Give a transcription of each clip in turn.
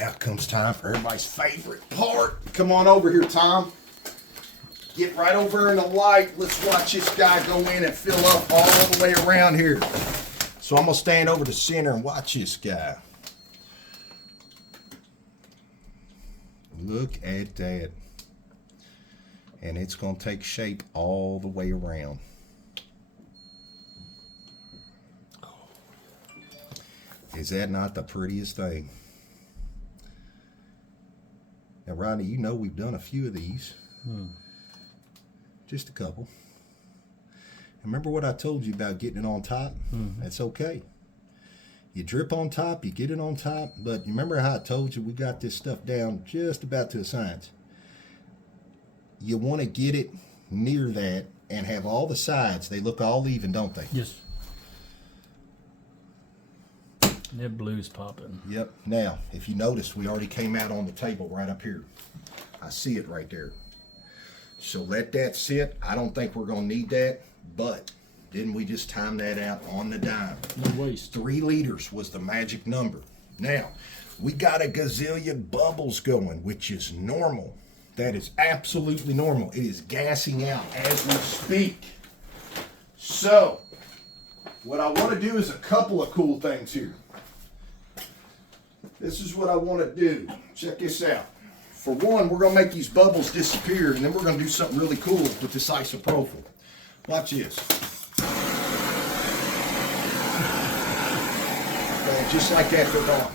now comes time for everybody's favorite part. Come on over here, Tom. Get right over in the light. Let's watch this guy go in and fill up all the way around here. So I'm going to stand over the center and watch this guy. Look at that. And it's going to take shape all the way around. Is that not the prettiest thing? Now, Rodney, you know we've done a few of these. Just a couple. Remember what I told you about getting it on top? That's okay. You drip on top, you get it on top, but remember how I told you we got this stuff down just about to a science. You want to get it near that and have all the sides, they look all even, don't they? Yes. That blue's popping. Yep. Now, if you notice, we already came out on the table right up here. I see it right there. So let that sit. I don't think we're going to need that, but didn't we just time that out on the dime? No waste. 3 liters was the magic number. Now, we got a gazillion bubbles going, which is normal. That is absolutely normal. It is gassing out as we speak. So, what I want to do is a couple of cool things here. This is what I want to do. Check this out. For one, we're going to make these bubbles disappear, and then we're going to do something really cool with this isopropyl. Watch this. Okay, just like that, they're gone.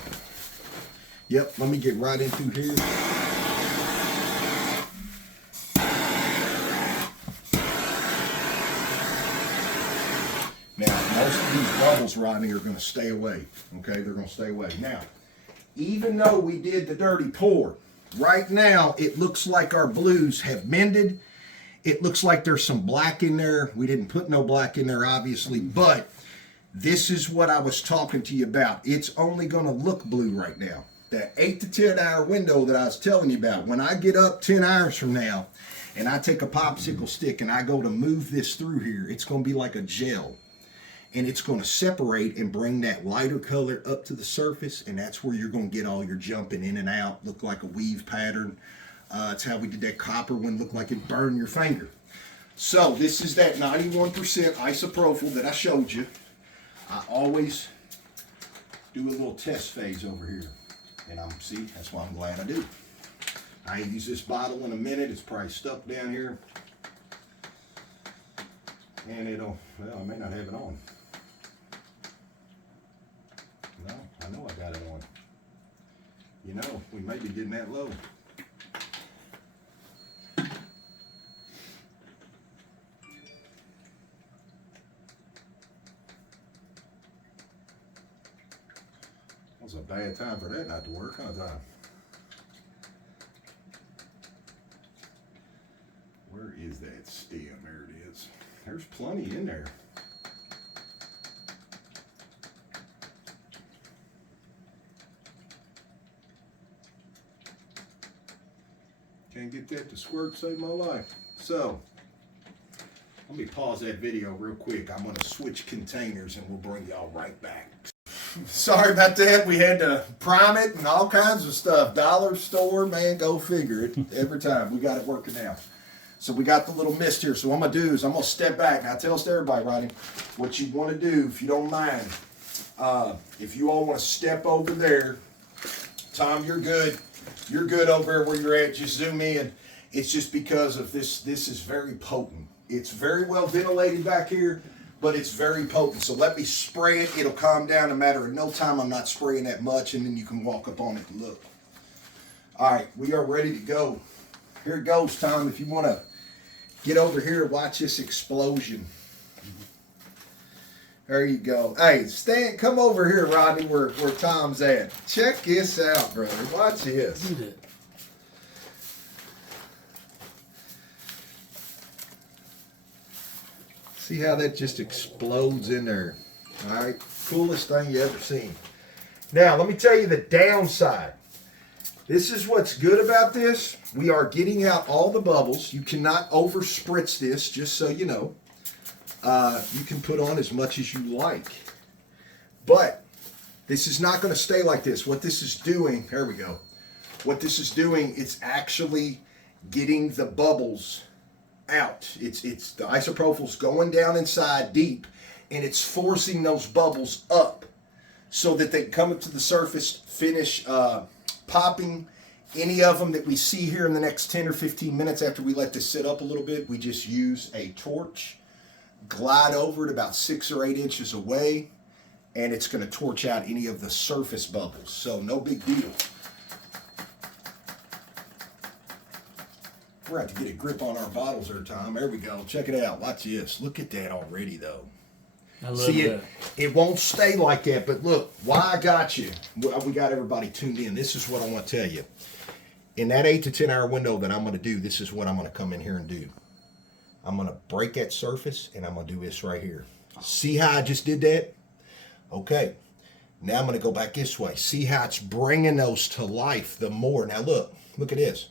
Yep, let me get right in through here. Now, most of these bubbles, Rodney, are going to stay away. Okay, they're going to stay away. Now, even though we did the dirty pour, right now it looks like our blues have mended. It looks like there's some black in there. We didn't put no black in there, obviously, but this is what I was talking to you about. It's only going to look blue right now. That 8 to 10 hour window that I was telling you about. When I get up 10 hours from now and I take a popsicle stick and I go to move this through here, it's going to be like a gel. And it's going to separate and bring that lighter color up to the surface, and that's where you're going to get all your jumping in and out, look like a weave pattern. It's how we did that copper one, look like it burned your finger. So this is that 91% isopropyl that I showed you. I always do a little test phase over here, and see, that's why I'm glad I do. I use this bottle in a minute. It's probably stuck down here, and well, I may not have it on. No, I know I got it on. You know, we may be getting that low. That was a bad time for that not to work, huh, Tom? Where is that stem? There it is. There's plenty in there. Can't get that to squirt, save my life. So, let me pause that video real quick. I'm going to switch containers and we'll bring y'all right back. Sorry about that. We had to prime it and all kinds of stuff. Dollar store, man, go figure it. Every time. We got it working out. So we got the little mist here. So what I'm going to do is I'm going to step back. Now, I tell everybody, Rodney, what you want to do, if you don't mind, if you all want to step over there, Tom, you're good. You're good over there where you're at. Just zoom in. It's just because of this. This is very potent. It's very well ventilated back here, but it's very potent. So let me spray it. It'll calm down in a matter of no time. I'm not spraying that much, and then you can walk up on it and look. All right, we are ready to go. Here it goes, Tom. If you want to get over here and watch this explosion. There you go. Hey, come over here, Rodney, where Tom's at. Check this out, brother. Watch this. Do that. See how that just explodes in there. All right, coolest thing you ever seen. Now, let me tell you the downside. This is what's good about this. We are getting out all the bubbles. You cannot over spritz this, just so you know. You can put on as much as you like. But This is not going to stay like this. What this is doing, there we go. What this is doing, it's actually getting the bubbles out. It's the isopropyl's going down inside deep, and it's forcing those bubbles up so that they come up to the surface, finish popping. Any of them that we see here in the next 10 or 15 minutes after we let this sit up a little bit, we just use a torch, glide over it about 6 or 8 inches away, and it's going to torch out any of the surface bubbles. So no big deal. We're going to have to get a grip on our bottles every time. There we go. Check it out. Watch this. Look at that already, though. I love See, that. it won't stay like that, but look, why I got you. We got everybody tuned in. This is what I want to tell you. In that 8 to 10 hour window that I'm going to do, this is what I'm going to come in here and do. I'm going to break that surface, and I'm going to do this right here. See how I just did that? Okay. Now I'm going to go back this way. See how it's bringing those to life the more. Now look at this.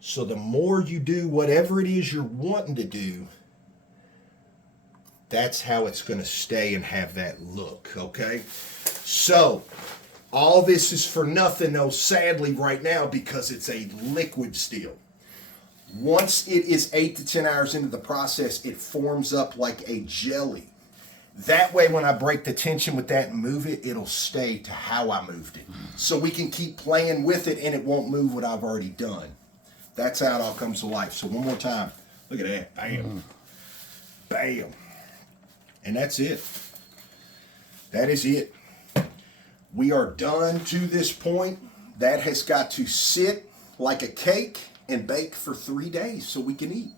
So the more you do whatever it is you're wanting to do, that's how it's going to stay and have that look, okay? So all this is for nothing, though, sadly, right now, because it's a liquid steel. Once it is 8 to 10 hours into the process, it forms up like a jelly. That way, when I break the tension with that and move it, it'll stay to how I moved it. So we can keep playing with it, and it won't move what I've already done. That's how it all comes to life. So one more time. Look at that. Bam. Bam. And that's it. That is it. We are done to this point. That has got to sit like a cake and bake for 3 days so we can eat.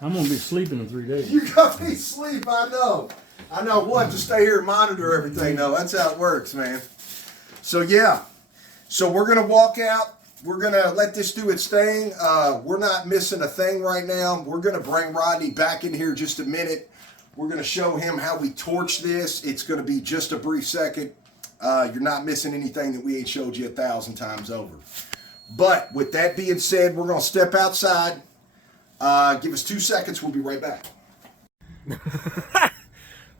I'm going to be sleeping in 3 days. You got me sleep, I know. I know. We'll have to stay here and monitor everything, though. That's how it works, man. So, yeah. So we're going to walk out. We're going to let this do its thing. We're not missing a thing right now. We're going to bring Rodney back in here just a minute. We're going to show him how we torch this. It's going to be just a brief second. You're not missing anything that we ain't showed you 1,000 times over. But with that being said, we're going to step outside. Give us 2 seconds. We'll be right back.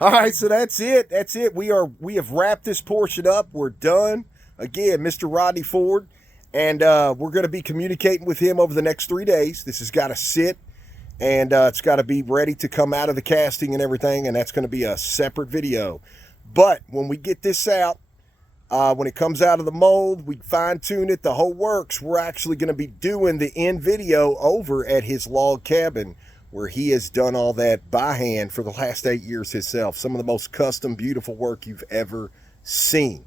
All right, so that's it. That's it. We have wrapped this portion up. We're done. Again, Mr. Rodney Ford, and we're going to be communicating with him over the next 3 days. This has got to sit, and it's got to be ready to come out of the casting and everything, and that's going to be a separate video. But when we get this out, when it comes out of the mold, we fine-tune it, the whole works. We're actually going to be doing the end video over at his log cabin, where he has done all that by hand for the last 8 years himself. Some of the most custom, beautiful work you've ever seen.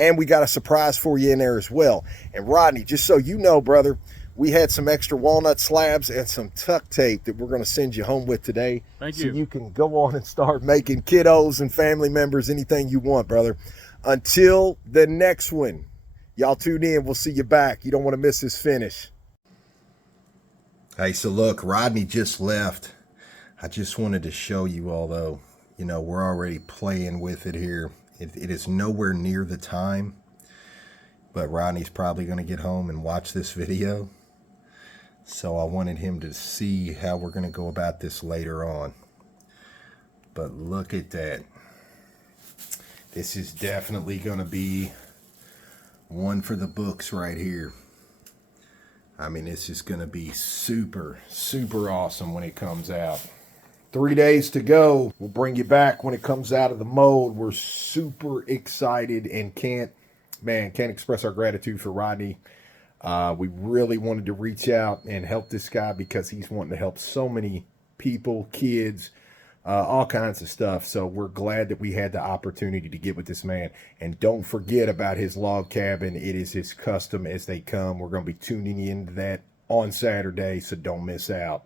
And we got a surprise for you in there as well. And Rodney, just so you know, brother, we had some extra walnut slabs and some tuck tape that we're going to send you home with today. Thank you. you. So you can go on and start making kiddos and family members anything you want, brother. Until the next one, y'all tune in. We'll see you back. You don't want to miss this finish. Hey, so look, Rodney just left. I just wanted to show you all, though, you know, we're already playing with it here. It is nowhere near the time, but Rodney's probably going to get home and watch this video. So I wanted him to see how we're going to go about this later on. But look at that. This is definitely going to be one for the books right here. I mean, this is going to be super, super awesome when it comes out. 3 days to go. We'll bring you back when it comes out of the mold. We're super excited and can't express our gratitude for Rodney. We really wanted to reach out and help this guy because he's wanting to help so many people, kids, all kinds of stuff. So we're glad that we had the opportunity to get with this man. And don't forget about his log cabin. It is as custom as they come. We're going to be tuning into that on Saturday, so don't miss out.